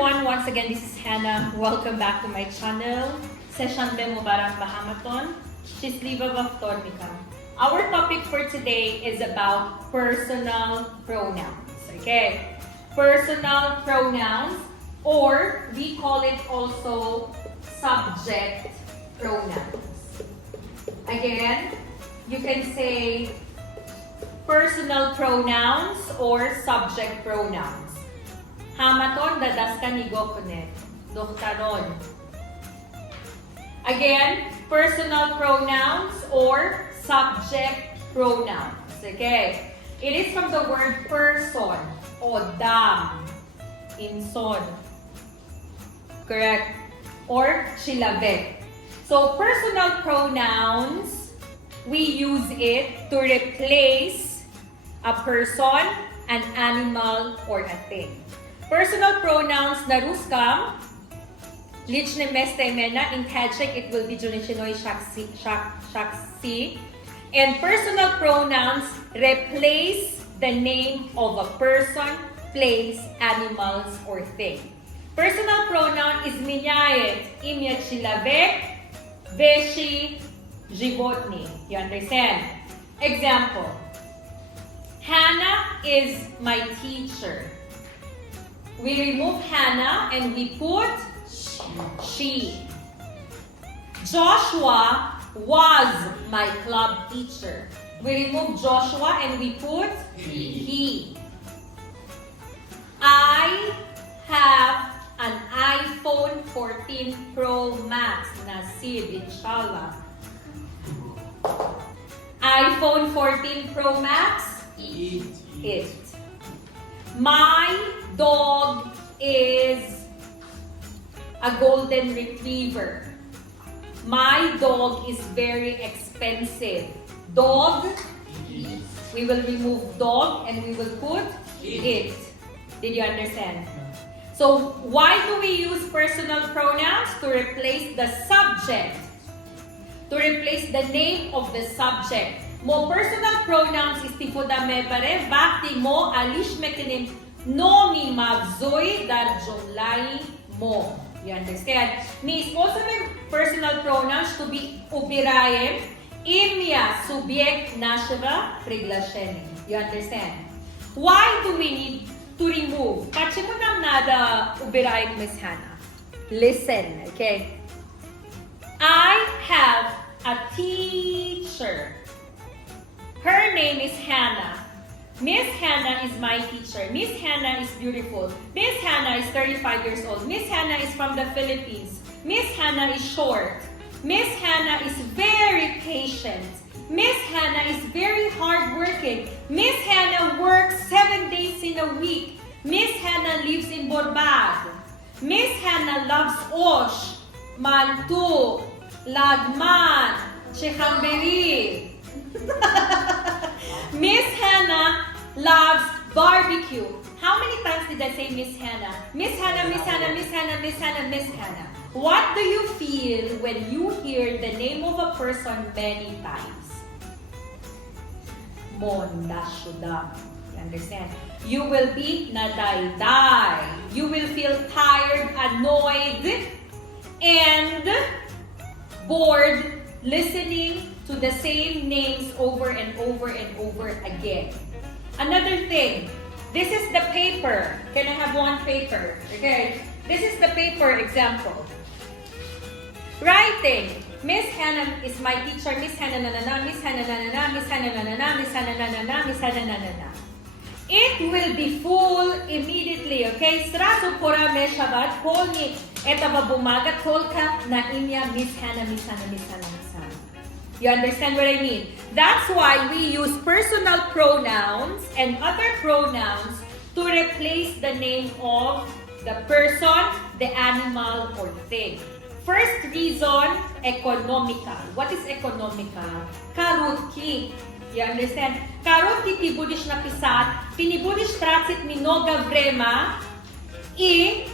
everyone, once again this is Hannah. Welcome back to my channel. Seshanbe Mubarak Bahamaton. Shisliva Vaftornika. Our topic for today is about personal pronouns. Okay? Personal pronouns, or we call it also subject pronouns. Again, you can say personal pronouns or subject pronouns. Hamaton dadaskan ni gokunet. Doktaron. Again, personal pronouns or subject pronouns. Okay? It is from the word person or dam in son. Correct? Or chilabek. So, personal pronouns, we use it to replace a person, an animal, or a thing. Personal pronouns na ruskam, Личные, местоимения. In Kazakh, it will be Ҷонишинҳои, шахсӣ. And personal pronouns replace the name of a person, place, animals, or thing. Personal pronoun is меняет имя человек, вещи, животные. You understand? Example. Hannah is my teacher. We remove Hannah and we put she. Joshua was my club teacher. We remove Joshua and we put he. I have an iPhone 14 Pro Max. Nasib, inshallah. iPhone 14 Pro Max? It. My dog is a golden retriever. My dog is very expensive. Dog, we will remove dog and we will put it. Did you understand? So, why do we use personal pronouns? To replace the subject. To replace the name of the subject. Mo personal pronouns istifoda mebare, bakti mo alish mekenim nomi mavzoi dar jumlai mo. You understand? Mi also may personal pronouns to be ubirajem, imya subjekt нашего приглашения. You understand? Why do we need to remove? Почему нам надо убираем, Miss Hannah? Listen, okay? I have a teacher. Her name is Hannah. Miss Hannah is my teacher. Miss Hannah is beautiful. Miss Hannah is 35 years old. Miss Hannah is from the Philippines. Miss Hannah is short. Miss Hannah is very patient. Miss Hannah is very hardworking. Miss Hannah works 7 days in a week. Miss Hannah lives in Borbad. Miss Hannah loves Osh, Mantu, Lagman, Chihamberi. Miss Hannah loves barbecue. How many times did I say Miss Hannah? Miss Hannah, Miss Hannah, Miss Hannah, Miss Hannah, Miss Hannah. What do you feel when you hear the name of a person many times? Mondashuda. You understand? You will be nadai-dai. You will feel tired, annoyed, and bored listening to the same names over and over and over again. Another thing, this is the paper. Can I have one paper? Okay. This is the paper example. Writing. Miss Hannah is my teacher. Miss Hannah na na na, Miss Hannah na na na, Miss Hannah na na na, Miss Hannah na na na, Miss Hannah na na na. It will be full immediately, okay? Sraso pora me shabat, polni etaba bumaga, tolka na imya Miss Hannah, Miss Hannah, Miss Hannah, Miss Hannah. You understand what I mean? That's why we use personal pronouns and other pronouns to replace the name of the person, the animal, or thing. First reason, economical. What is economical? Karutki. You understand? Karutki ti budiš napisat, ti ne budiš tracit mnogo vrema i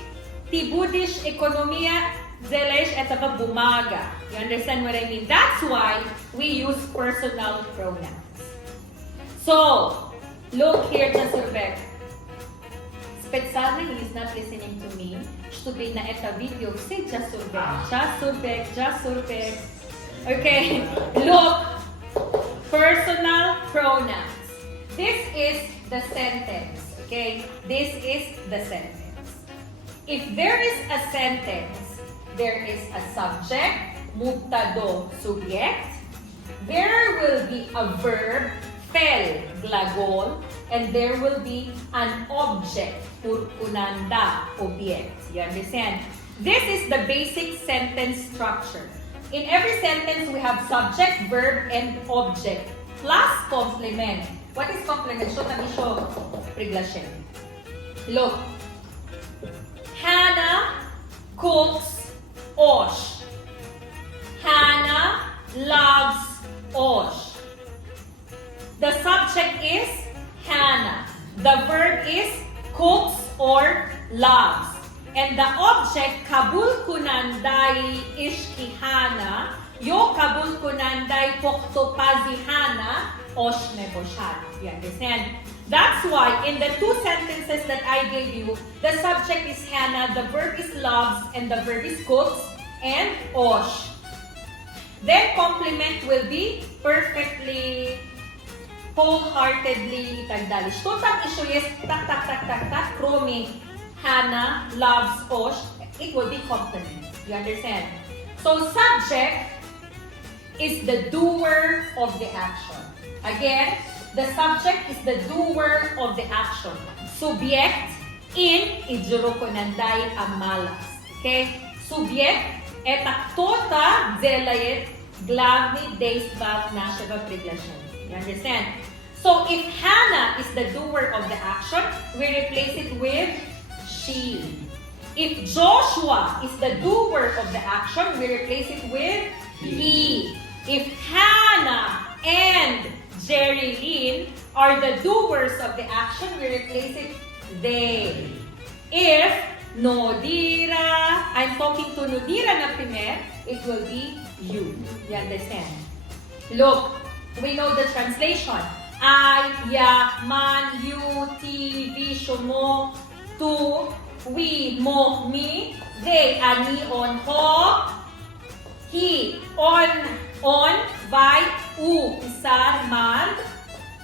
ti budiš ekonomija zeleš etaba bumaga. You understand what I mean? That's why we use personal pronouns. So, look here, Chasurbek. Специально he is not listening to me, чтобы на это видео все Джасурбек. Okay, look, personal pronouns. This is the sentence, okay? This is the sentence. If there is a sentence, there is a subject, mubtado, subject. There will be a verb, fel, glagol, and there will be an object, kunanda, object. You understand? This is the basic sentence structure. In every sentence, we have subject, verb, and object, plus complement. What is complement? So, show preglasyon. Look. Hannah cooks osh. Hannah loves osh. The subject is Hannah. The verb is cooks or loves. And the object, kabul kunanday ishkihana, yo kabul kunanday poktopazihana, oshmeboshat. You understand? That's why in the two sentences that I gave you, the subject is Hannah, the verb is loves, and the verb is cooks, and osh. Then complement will be perfectly, wholeheartedly, itagdali. Total issue is tak, kromi. Hannah loves osh. It will be complement. You understand? So subject is the doer of the action. Again, the subject is the doer of the action. Subject in idjurukunanday amalas. Okay? Subject eta tota zelayet glavni dejstva našega priglašenja. You understand? So if Hannah is the doer of the action, we replace it with she. If Joshua is the doer of the action, we replace it with he. If Hannah and Jerry Lynn are the doers of the action, we replace it they. If Nodira, I'm talking to Nodira na primer, it will be you. You understand? Look, we know the translation. I, ya, man, you, ti, vi, mo, tu, we, mo, me, they, ani, on, ho, he, on, vai, u, pisar, mand,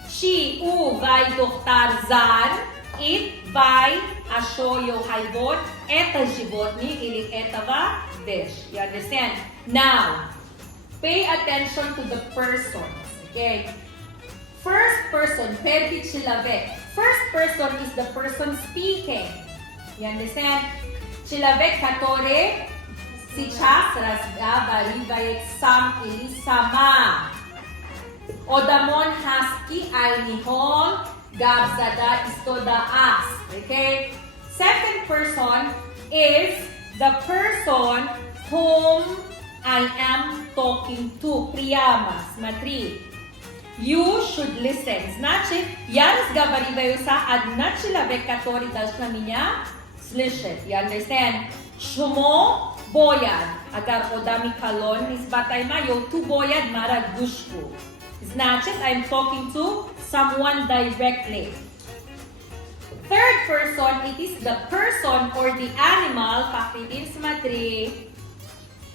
she, u, vai, doktar, zan, it, vai, asho, yo, haibot, eta, jibotni, ili, etava, desh. You understand? Now, pay attention to the persons. Okay? First person, perdi chilavek. First person is the person speaking. You understand? Chilavek katore, sichas, rasga, baribay, sam, ili, sama. Odamon, haski, ay, nihol, gabzada, istoda, as. Okay? Second person is the person whom I am talking to. Priyamas, matri. You should listen. Значит, я разговариваю sa одна человек, который должна меня слышать. You understand? Шумо бояд. Agar odami kalon, nisbatay mayo, tu boyad marag dushku. Значит, I'm talking to someone directly. Third person, it is the person or the animal, pakitin matri.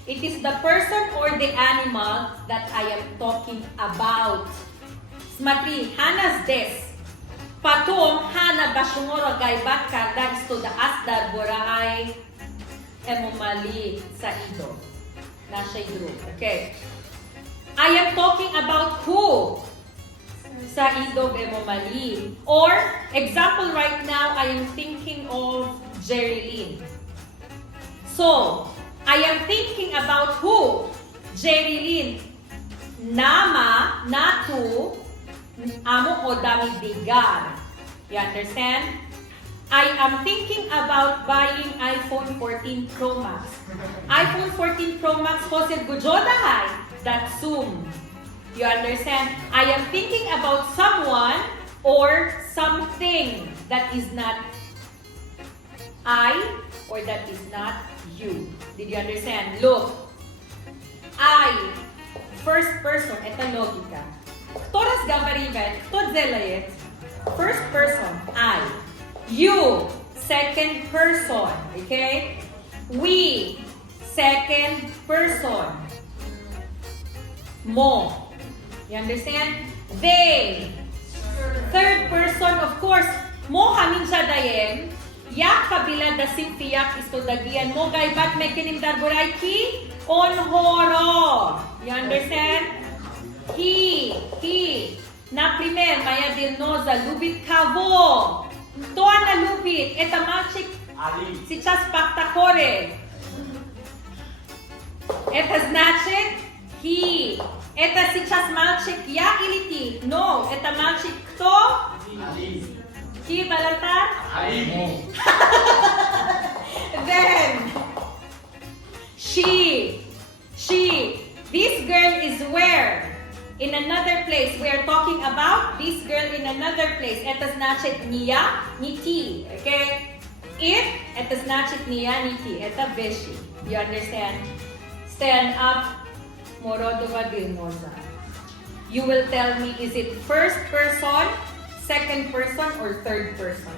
It is the person or the animal that I am talking about. Smatri, Hannah's des. Patom, Hannah bashumoro gaybat karda isto da asdar boray emomali sa ido. Nasa group. Okay. I am talking about who? Sa ido emomali. Or, example right now, I am thinking of Jerry Lynn. So, I am thinking about who? Jerry Lynn. Nama, natu, amo odami bigar. You understand? I am thinking about buying iPhone 14 Pro Max. iPhone 14 Pro Max hosted gujodahay. That's soon. You understand? I am thinking about someone or something that is not I or that is not you. Did you understand? Look. I, first person, ito logika. Kto razgavarivet, kto zelayet? First person, I. You, second person. Okay? We, second person. Mo. You understand? They, third person, of course. Mo kamin siya dayen. Yak kabila da simpiyak istudagian mo gay bat may kinimdarburay ki on horo. You understand? He. Na primer, maya dilnoza, lubit kavo. To na lubit, eta machik si chas paktakore. Eta značit he. Eta si čas malček ja ili ti? No, eta malček kto? Ki balatar? Then, she. This girl is where? In another place. We are talking about this girl in another place. Eta značit niya, ni ti. Okay? It, eta značit niya, ni ti. Eta veshi. You understand? Stand up. Morodova Dilmoza. You will tell me, is it first person, second person, or third person?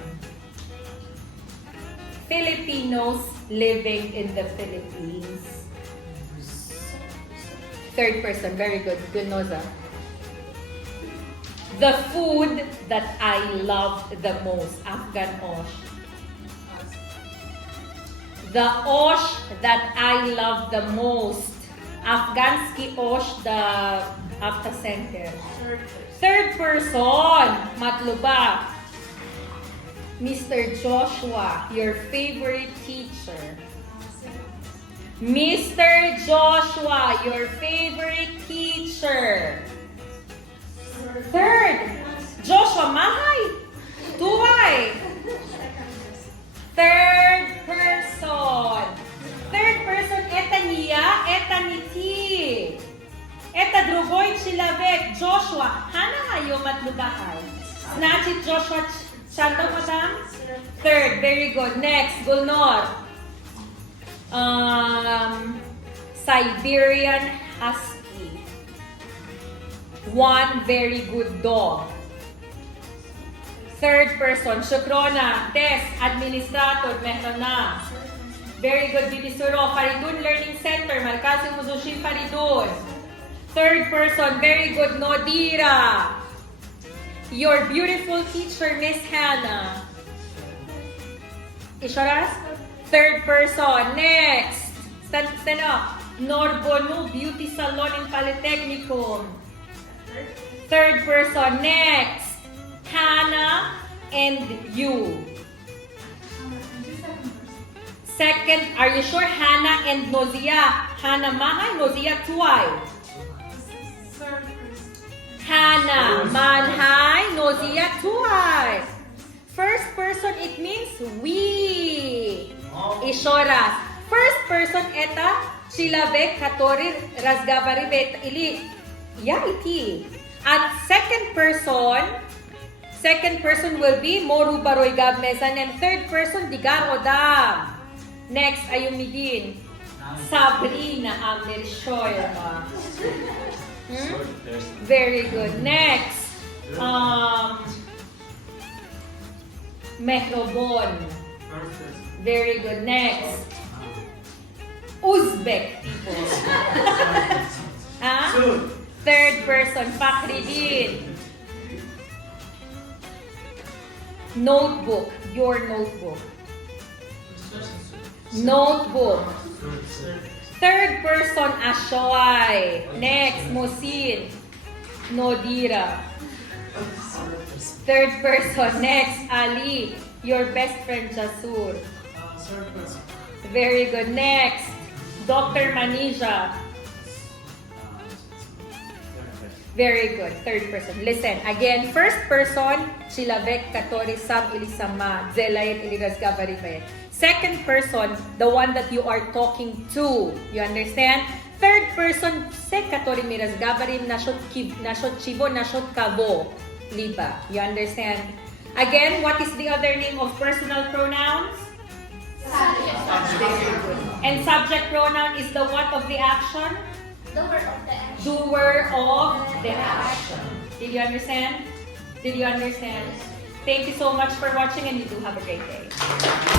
Filipinos living in the Philippines. Third person, very good. Dilmoza. The food that I love the most, Afghan osh. The osh that I love the most. Afghanski osh the after center. Third person, matluba. Mr. Joshua, your favorite teacher. Mr. Joshua, your favorite teacher. Third, Joshua Mahay. Tuway. Third person. Third person, eta niya, eta niti. Eta drugoy chilavek, Joshua. Hana hayo matlubahay. Snatchit Joshua Chando, madam? Third, very good. Next, Gulnor. Siberian Husky. One very good dog. Third person, Shukrona. Test, administrator, mehrona. Very good, Bibisuro. Faridun Learning Center, Markazi Muzushi Faridun. Third person, very good, Nodira. Your beautiful teacher, Miss Hannah. Isharas? Third person, next. Stand up. Norbonu Beauty Salon in Polytechnicum. Third person, next. Hannah and you. Second, are you sure? Hannah and Nozia. Hannah Mahay, Nozia Tuay. Hannah Manhay, Nozia Tuay. First person, it means we. Ishoras. First person, eta Chilabek Katori Razgabaribet ili. Ya iti. At second person will be Moru Baroy Gabmesan, and third person Digar Odam. Next, Ayumidin. Sabrina Amir Shoyama. Very good. Next, Mehrobon. Very good. Next, Uzbek people. Third person, Fakhridin. Notebook. Your notebook. Notebook. Third person, Ashoy. Next, Mosin. Nodira. Third person, next, Ali. Your best friend, Jasur. Very good. Next, Dr. Manisha. Very good. Third person. Listen, again, first person, Chilavek Katori Sab Ilisama, Zelayet Ilirazgabaribe. Second person, the one that you are talking to. You understand? Third person, se Katori Mirazgabarim Nashot Chibo Nashot Kabo. Liba. You understand? Again, what is the other name of personal pronouns? Subject. And subject pronoun is the what of the action? Doer of the action. Doer of the action. Did you understand? Did you understand? Thank you so much for watching and you do have a great day.